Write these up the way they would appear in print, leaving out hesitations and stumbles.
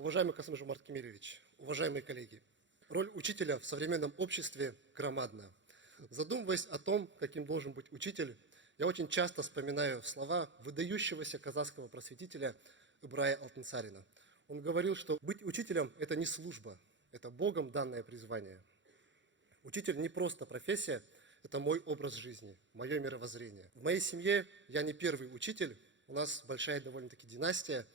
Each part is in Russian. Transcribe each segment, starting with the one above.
Уважаемый Касым-Жомарт Кемелевич, уважаемые коллеги, роль учителя в современном обществе громадна. Задумываясь о том, каким должен быть учитель, я очень часто вспоминаю слова выдающегося казахского просветителя Ибрая Алтынсарина. Он говорил, что быть учителем – это не служба, это Богом данное призвание. Учитель не просто профессия, это мой образ жизни, мое мировоззрение. В моей семье я не первый учитель, у нас большая довольно-таки династия,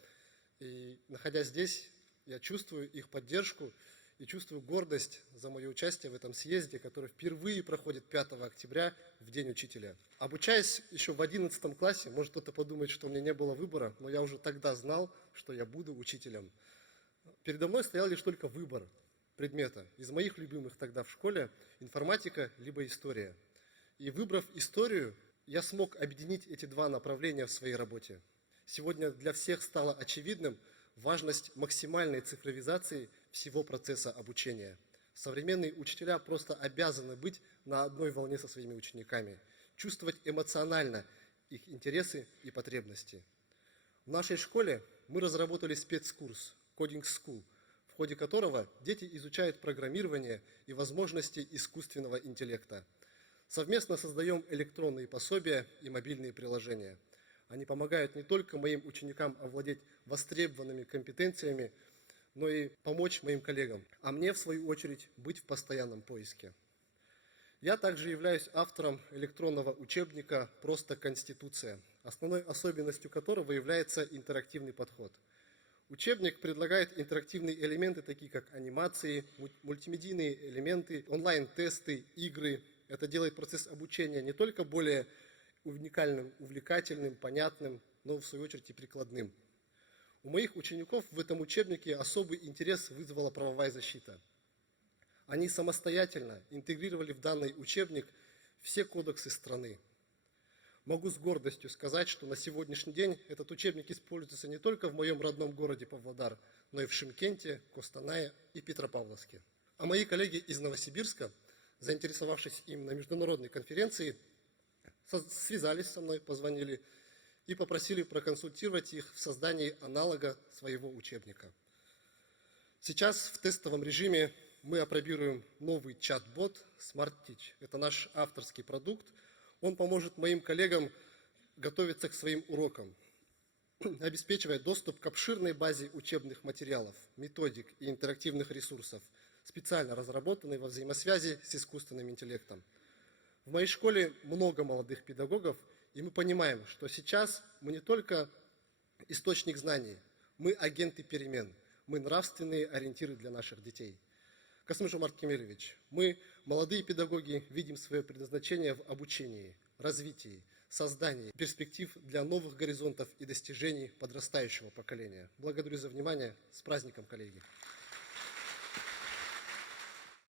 и находясь здесь, я чувствую их поддержку и чувствую гордость за мое участие в этом съезде, который впервые проходит 5 октября в День учителя. Обучаясь еще в 11 классе, может кто-то подумает, что у меня не было выбора, но я уже тогда знал, что я буду учителем. Передо мной стоял лишь только выбор предмета. Из моих любимых тогда в школе информатика либо история. И выбрав историю, я смог объединить эти два направления в своей работе. Сегодня для всех стало очевидным важность максимальной цифровизации всего процесса обучения. Современные учителя просто обязаны быть на одной волне со своими учениками, чувствовать эмоционально их интересы и потребности. В нашей школе мы разработали спецкурс Coding School, в ходе которого дети изучают программирование и возможности искусственного интеллекта. Совместно создаем электронные пособия и мобильные приложения. Они помогают не только моим ученикам овладеть востребованными компетенциями, но и помочь моим коллегам, а мне, в свою очередь, быть в постоянном поиске. Я также являюсь автором электронного учебника «Просто Конституция», основной особенностью которого является интерактивный подход. Учебник предлагает интерактивные элементы, такие как анимации, мультимедийные элементы, онлайн-тесты, игры. Это делает процесс обучения не только более уникальным, увлекательным, понятным, но в свою очередь и прикладным. У моих учеников в этом учебнике особый интерес вызвала правовая защита. Они самостоятельно интегрировали в данный учебник все кодексы страны. Могу с гордостью сказать, что на сегодняшний день этот учебник используется не только в моем родном городе Павлодар, но и в Шымкенте, Костанае и Петропавловске. А мои коллеги из Новосибирска, заинтересовавшись им на международной конференции, связались со мной, позвонили и попросили проконсультировать их в создании аналога своего учебника. Сейчас в тестовом режиме мы апробируем новый чат-бот SmartTeach. Это наш авторский продукт. Он поможет моим коллегам готовиться к своим урокам, обеспечивая доступ к обширной базе учебных материалов, методик и интерактивных ресурсов, специально разработанной во взаимосвязи с искусственным интеллектом. В моей школе много молодых педагогов, и мы понимаем, что сейчас мы не только источник знаний, мы агенты перемен, мы нравственные ориентиры для наших детей. Касым-Жомарт Кемелевич, мы, молодые педагоги, видим свое предназначение в обучении, развитии, создании перспектив для новых горизонтов и достижений подрастающего поколения. Благодарю за внимание. С праздником, коллеги!